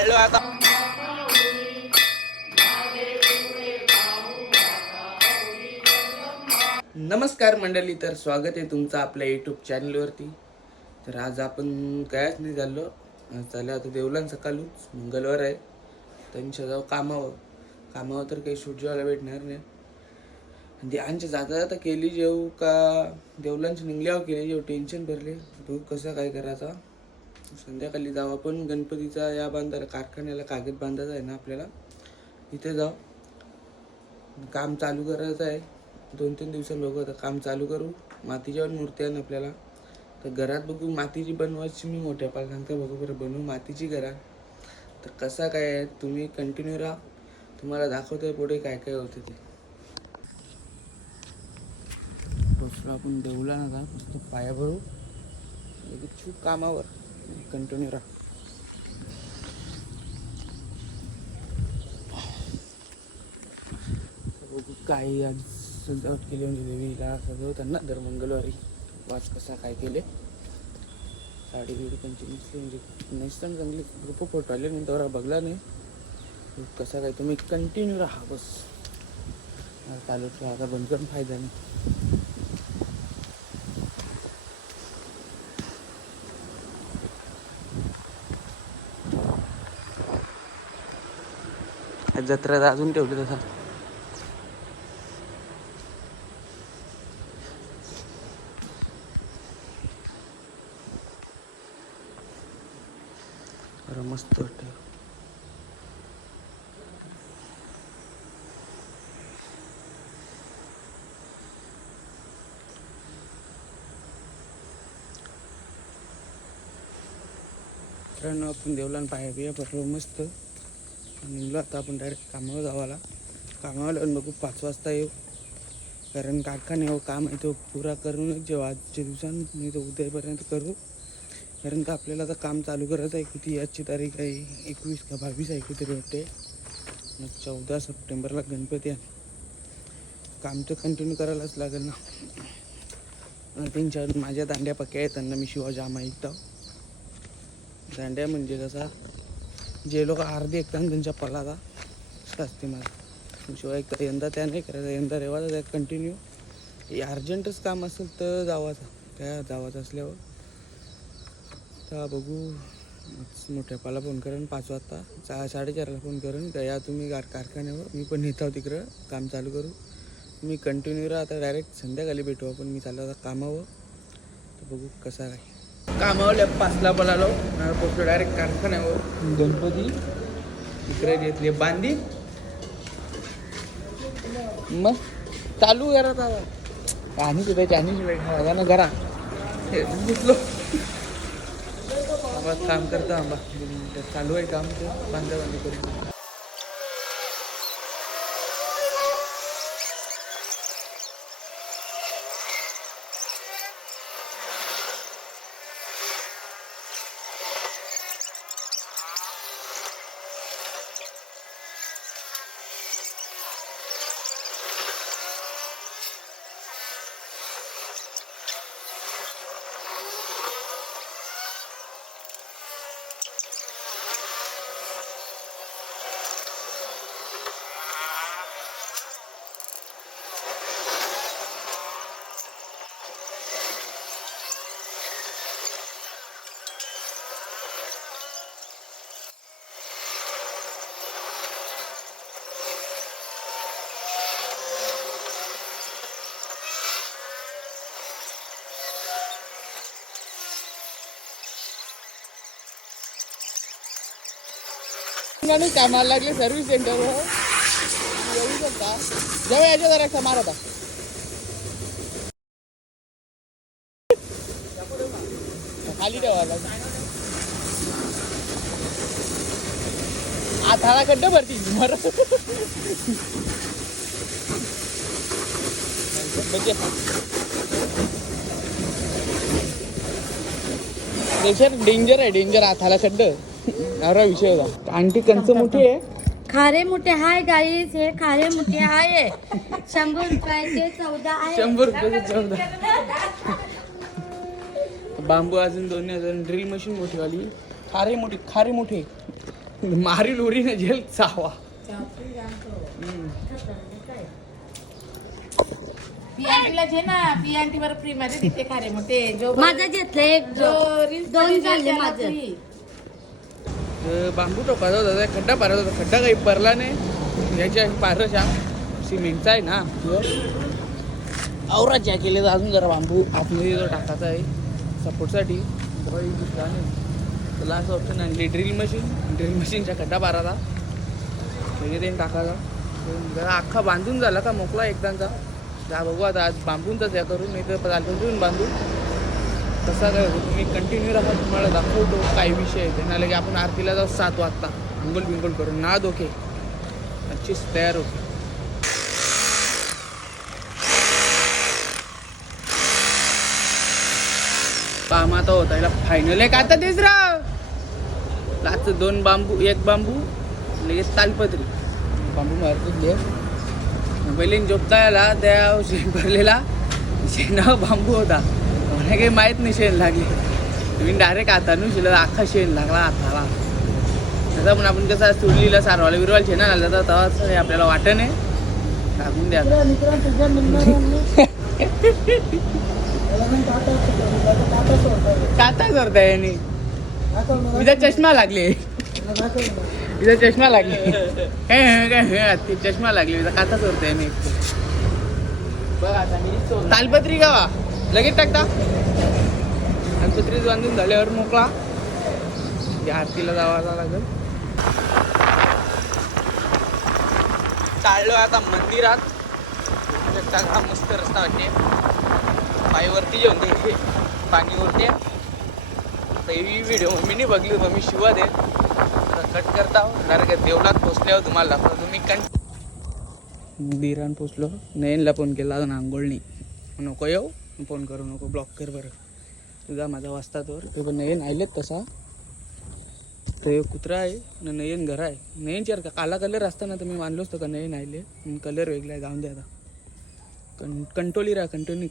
काढलो आता. नमस्कार मंडळी, तर स्वागत आहे तुमचं आपल्या युट्यूब चॅनलवरती. तर आज आपण कायच नाही झालो, चालू आता देवलां सकाळूच मंगळवार आहे. त्यांच्या जाऊ कामावर तर काही शूट जेवायला भेटणार नाही. आणि आमच्या जाता जाता केली जेव का देवलांची निघल्यावर केली जेव टेन्शन भरले. बघू कसं काय करायचा. संध्याकाळी जाऊ आपण गणपतीचा या बांधायला कारखान्याला कागद बांधायचा आहे ना आपल्याला, इथे जाऊ. काम चालू करायचं आहे. 2-3 दिवसांनी बघू आता काम चालू करू. मातीच्या मूर्ती आहे ना आपल्याला, तर घरात बघू मातीची बनवायची. मी मोठ्या पालकांना बघू बरं बनवू मातीची घरात. तर कसा काय आहे तुम्ही कंटिन्यू राहा, तुम्हाला दाखवतोय पुढे काय काय होतं ते. बसलो आपण देऊला ना का मस्त पाया भरू छूप कामावर कंटिन्यू राहा. बघू काही आज सजावट केली म्हणजे देवीला सजवताना दर मंगळवारी वाच कसा काय केले. साडी बिडी त्यांची नसली म्हणजे नेसताना चांगली ग्रुप फोटो आले नाही तेवढा बघला नाही. कसा काय तुम्ही कंटिन्यू राहा बस. चालू ठेवा आता, बंद करून फायदा नाही. जत्रा अजून ठेवली तसा. मस्त वाटतं. मित्रांनो आपण देवलान पाया बिया पडलो मस्त. निघलो आता आपण डायरेक्ट कामावर जावाला. कामावर बघू 5 वाजता येऊ, कारण कारखान्यावर काम आहे तो पुरा करूनच जेव्हा आजच्या दिवसांत नाही तर उद्यापर्यंत करू. कारण का आपल्याला आता काम चालू करायचं आहे. किती आजची तारीख आहे 21 का 22 आहे किती वाटते. 14 सप्टेंबरला गणपती आहे. काम तर कंटिन्यू करायलाच लागेल ना. 3-4 माझ्या दांड्या पक्क्या आहेत, त्यांना मी शिवाजी आम्हा ऐकतो. दांड्या म्हणजे कसा जे लोक अर्धे ऐकतात त्यांच्या पलाचा असते माझं. शिवाय ऐकता यंदा त्या नाही करायचं, यंदा रेवाचा त्या कंटिन्यू. अर्जंटच काम असेल तर जावाचं असल्यावर तर बघू. मोठ्या पाला फोन करेन 5 वाजता, 4:30ला फोन करेन का या तुम्ही कारखान्यावर. मी पण येतो तिकडं काम चालू करू. मी कंटिन्यू राहा. आता डायरेक्ट संध्याकाळी भेटू आपण. मी चाललो आता कामावर, तर बघू कसा काय. कामावर 5ला बोलालो पोचलो डायरेक्ट कारखान्यावर. गणपती इकडे घेतली बांधी मग चालू करा पाणी सुद्धा चायनीज ना घरा घेतलो. काम करता आंबा चालू आहे काम ते बांधाबांधी करून. कामाला लागले सर्व्हिस सेंटरवर. येऊ शकता जेव्हा याच्या जरा समार होता. खाली ठेवायला आथाळा खड्ड भरती मर डेंजर आहे, डेंजर. आथाला खड्ड अरे विषय होता. आंटी कंच मोठी आहे. खारे मोठे हाय गाईस, हे खारे मोठे आहे 100 रुपयाचे 14 आहे. 100 रुपयाचे 14. बांबू अजून 2000. ड्रिल मशीन मोठी वाली. खारे मोठे मारी लोरी ना जेल चावा. पियांटीला जे ना पियांटी वर फ्री मध्ये तिथे खारे मग ते जो माझं घेतलं एक जो रील्स दोन झाले माझं. बांबू टोकाचा होता खड्डा पारत होता. खड्डा काही पडला नाही. याच्या पारशा सिमेंटचा आहे ना आवराच्या केले तर अजून जरा बांबू आतमध्ये जो टाकायचा आहे सपोर्टसाठी. दिसला नाही त्याला असं ऑप्शन आणली ड्रिल मशीनच्या खड्डा पाराचा म्हणजे ते टाकायचा. जरा अख्खा बांधून झाला का मोकळा एकदाचा जा बघू आता आज बांबूनच या करून नाही तर चालून बांधू तसा काय होतो. तुम्ही कंटिन्यू राहा तुम्हाला दाखवतो काही विषय आहे त्यांना लगे आपण आरतीला जाऊ 7 वाजता अंघोल बिंगोल करून ना धोके अच्छीच तयार होते. काम आता होता याला फायनल एक आता तेच राह लास्ट 2 बांबू 1 बांबू लगेच तालपत्री बांबू मारतो. पहिले जोपता याला त्या शेण भरलेला शेणावर बांबू होता मला काही माहीत नाही शेण लागले. तुम्ही डायरेक्ट हातानं शिला अख्खा शेण लागला हाताला. तसा पण आपण कसं चुरलीला सारवाला बिरवाला शेणा घालला तर तेव्हाच आपल्याला वाटत नाही टाकून द्या. काता करता याने इथं चष्मा लागले इथं चष्मा लागले काय चष्मा लागले इथं काता करता याने. तालपत्री गावा लगेच टाकता. तालपत्री बांधून झाल्यावर मोकळा या आरतीला जावा लागेल. चाललो आता मंदिरात. का मस्त रस्ता वाटते पायवरती जेवण घ्यायचे पाणीवरती. ही व्हिडिओ मी नाही बघली होतो मी शिवा दे कट करता डायरेक्ट देवलात पोचल्यावर तुम्हाला दाखवतो. तुम्ही मंदिरात पोचलो. नयनला फोन केला अजून आंघोळणी नको येऊ फोन करू नको ब्लॉक कर बरं तुझा माझा वाजतातवर ते पण नयन आलेत तसा. ते कुत्रा आहे ना नयन घर आहे. नयन चार का काला कलर असताना तर मी मानलो असतो का नयन आले कलर वेगळा आहे जाऊन द्या आता. कंटोली राहा कंटोली.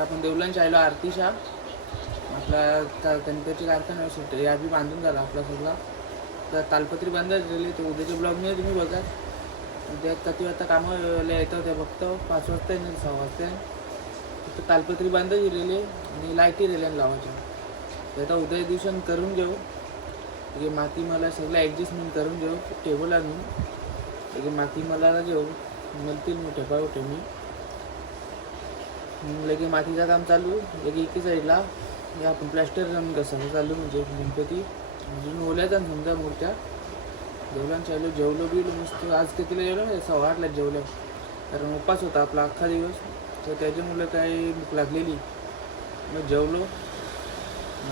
आपण देवलांच्या आलो आरतीच्या आपला गणपती कारखाना सुट्टी या बी बांधून झाला आपला सगळा. तर तालपत्री बांधायला गेली तर उद्याच्या ब्लॉगमध्ये तुम्ही बघा उद्या किती वाजता कामाला येतं ते बघतो 5 वाजता नाही 6 वाजता फक्त तालपत्री बांधायची गेलेली आणि लाईटी रेल्यान लावायच्या. तर आता उद्या दिवसानं करून घेऊ म्हणजे माती मला सगळं ॲडजस्टमेंट करून घेऊ टेबल आणून म्हणजे माती मला घेऊ मिळतील मी ठेपावटे मी लगे मातीचं काम चालू लगे एकी साईडला आपण प्लॅस्टर जाऊन कसं चालू म्हणजे गणपती अजून ओल्याचा समजा मूर्त्या देवलांच्या आलो जेवलो बिलो मस्त. आज कितीला जेवलो ना 8:15ला जेवलो कारण उपास होता आपला अख्खा दिवस तर त्याच्यामुळे काही भूक लागलेली मग जेवलो.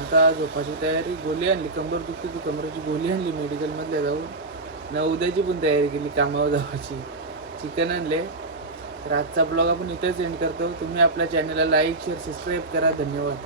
आता झोपाची तयारी गोळी आणली कंबर दुखते ती कमराची गोळी आणली मेडिकलमधल्या जाऊन ना उद्याची पण तयारी केली कामावर जावाची चिकन आणले. तर आजचा ब्लॉग आपण इथेच एंड करतो. तुम्ही आपल्या चॅनलला लाईक शेअर सबस्क्राईब करा. धन्यवाद.